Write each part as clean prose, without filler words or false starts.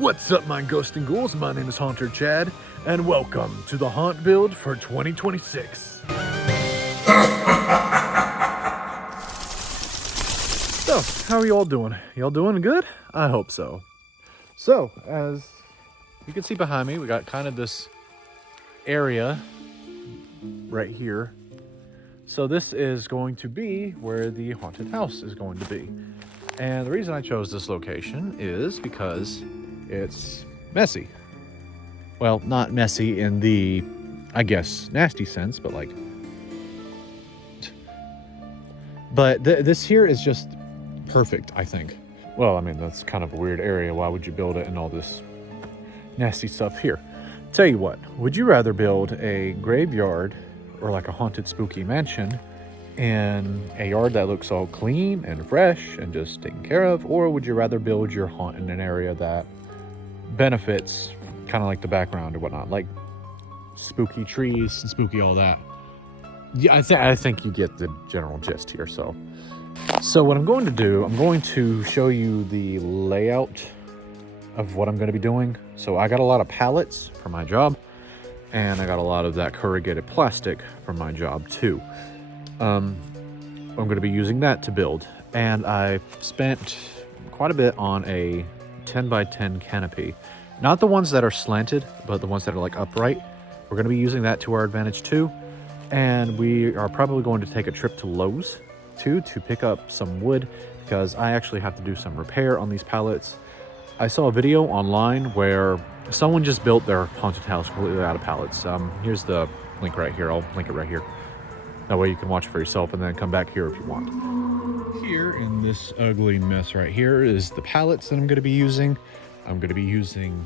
What's up, my ghosts and ghouls? My name is Haunter Chad, and welcome to the Haunt Build for 2026. So, how are y'all doing? Y'all doing good? I hope so. So, as you can see behind me, we got kind of this area right here. So this is going to be where the haunted house is going to be. And the reason I chose this location is because it's messy. Well, not messy in the, I guess, nasty sense, but like... But this here is just perfect, I think. Well, I mean, that's kind of a weird area. Why would you build it in all this nasty stuff here? Tell you what, would you rather build a graveyard or like a haunted spooky mansion in a yard that looks all clean and fresh and just taken care of? Or would you rather build your haunt in an area that benefits kind of like the background or whatnot, like spooky trees and spooky all that? Yeah, I think you get the general gist here. So what I'm going to do, I'm going to show you the layout of what I'm going to be doing. So I got a lot of pallets for my job, and I got a lot of that corrugated plastic from my job too. I'm going to be using that to build, and I spent quite a bit on a 10 by 10 canopy. Not the ones that are slanted, but the ones that are like upright. We're going to be using that to our advantage too. And we are probably going to take a trip to Lowe's too to pick up some wood, because I actually have to do some repair on these pallets. I saw a video online where someone just built their haunted house completely out of pallets. Here's the link right here. I'll link it right here. That way you can watch it for yourself and then come back here if you want. Here in this ugly mess right here is the pallets that I'm going to be using. I'm going to be using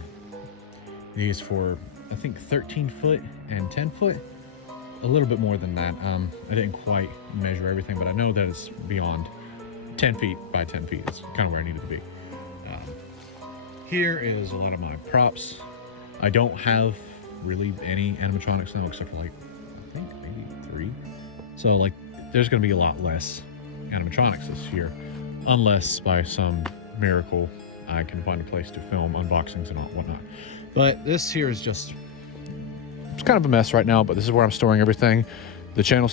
these for, I think, 13 foot and 10 foot. A little bit more than that. I didn't quite measure everything, but I know that it's beyond 10 feet by 10 feet. It's kind of where I needed to be. Here is a lot of my props. I don't have really any animatronics now, except for like, I think maybe 3. So like, there's going to be a lot less animatronics this year, unless by some miracle I can find a place to film unboxings and whatnot. But this here is just, it's kind of a mess right now, but this is where I'm storing everything. The channel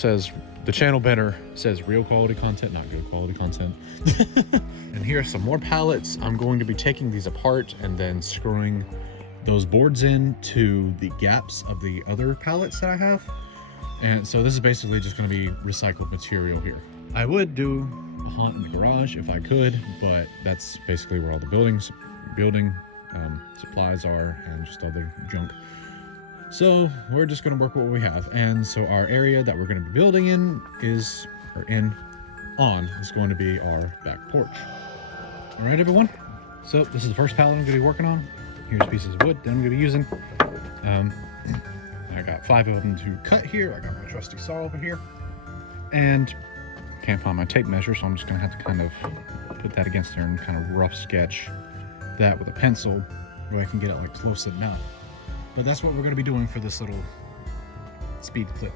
banner says real quality content, not good quality content. And here are some more pallets. I'm going to be taking these apart and then screwing those boards in to the gaps of the other pallets that I have. And so this is basically just going to be recycled material here. I would do a haunt in the garage if I could, but that's basically where all the building supplies are and just other junk. So we're just going to work with what we have. And so our area that we're going to be building in is going to be our back porch. All right, everyone. So this is the first pallet I'm going to be working on. Here's pieces of wood that I'm going to be using. I got 5 of them to cut here. I got my trusty saw over here, and can't find my tape measure, so I'm just going to have to kind of put that against there and kind of rough sketch that with a pencil where I can get it like close enough. But that's what we're going to be doing for this little speed clip.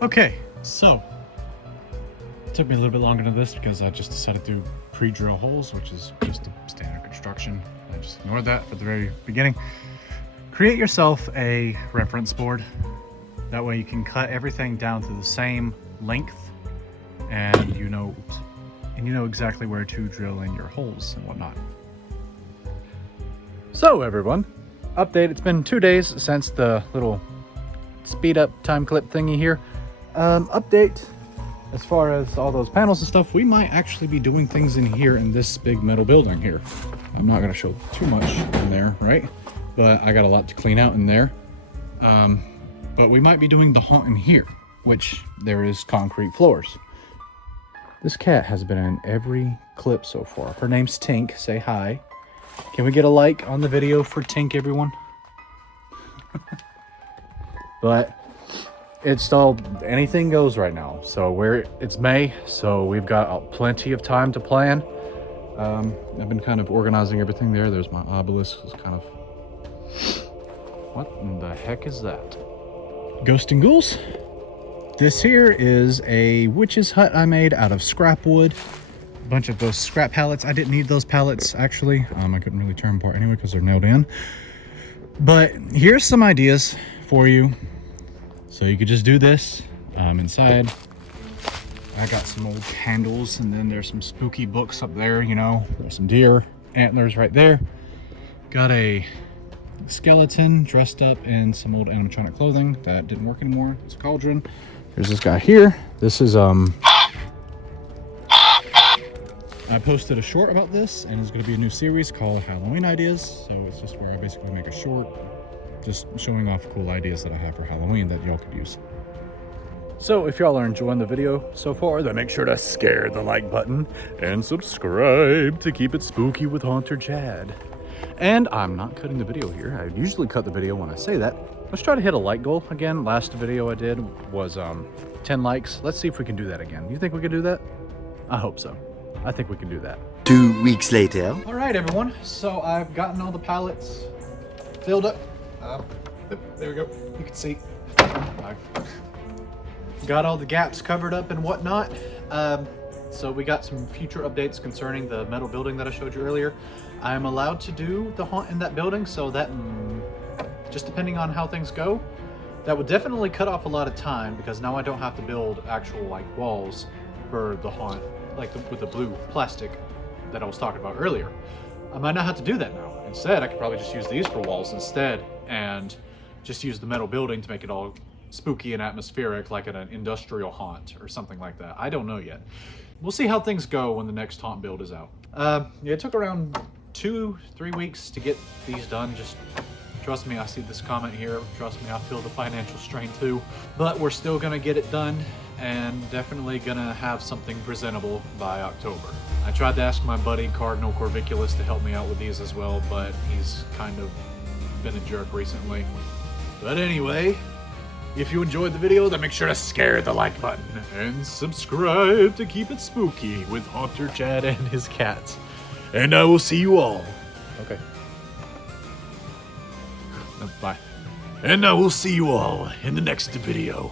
Okay, so it took me a little bit longer than this because I just decided to pre-drill holes, which is just a standard construction. I just ignored that at the very beginning. Create yourself a reference board. That way you can cut everything down to the same length, and you know exactly where to drill in your holes and whatnot. So everyone, update. It's been 2 days since the little speed up time clip thingy here. Update as far as all those panels and stuff. We might actually be doing things in here in this big metal building here. I'm not going to show too much in there, right? But I got a lot to clean out in there. But we might be doing the haunt in here. which there is concrete floors. This cat has been in every clip so far. Her name's Tink. Say hi. Can we get a like on the video for Tink, everyone? But it's all, anything goes right now. So it's May, so we've got plenty of time to plan. I've been kind of organizing everything there. There's my obelisk. It's kind of, what in the heck is that? Ghost and Ghouls. This here is a witch's hut I made out of scrap wood. A bunch of those scrap pallets. I didn't need those pallets, actually. I couldn't really tear them apart anyway because they're nailed in. But here's some ideas for you. So you could just do this inside. I got some old candles, and then there's some spooky books up there, you know. There's some deer antlers right there. Got a skeleton dressed up in some old animatronic clothing that didn't work anymore. It's a cauldron. There's this guy here. This is I posted a short about this, and it's going to be a new series called Halloween Ideas. So it's just where I basically make a short just showing off cool ideas that I have for Halloween that y'all could use. So if y'all are enjoying the video so far, then make sure to scare the like button and subscribe to keep it spooky with Haunter Chad. And I'm not cutting the video here. I usually cut the video when I say that. Let's try to hit a like goal again. Last video I did was 10 likes. Let's see if we can do that again. You think we can do that? I hope so. I think we can do that. 2 weeks later. All right, everyone. So I've gotten all the pallets filled up. There we go. You can see. I got all the gaps covered up and whatnot. So we got some future updates concerning the metal building that I showed you earlier. I'm allowed to do the haunt in that building, so that just depending on how things go, that would definitely cut off a lot of time, because now I don't have to build actual like walls for the haunt, like with the blue plastic that I was talking about earlier. I might not have to do that now. Instead, I could probably just use these for walls instead, and just use the metal building to make it all spooky and atmospheric, like at an industrial haunt or something like that. I don't know yet. We'll see how things go when the next haunt build is out. Yeah, it took around 2-3 weeks to get these done. Just trust me, I see this comment here. Trust me, I feel the financial strain too. But we're still gonna get it done, and definitely gonna have something presentable by October. I tried to ask my buddy Cardinal Corviculus to help me out with these as well, but he's kind of been a jerk recently. But anyway, if you enjoyed the video, then make sure to scare the like button and subscribe to keep it spooky with Haunter Chad and his cats. And I will see you all. Okay. No, bye. And I will see you all in the next video.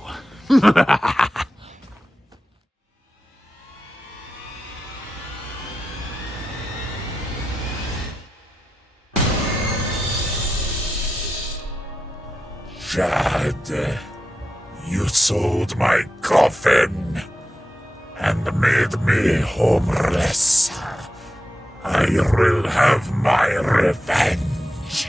Chad, you sold my coffin and made me homeless. I will have my revenge.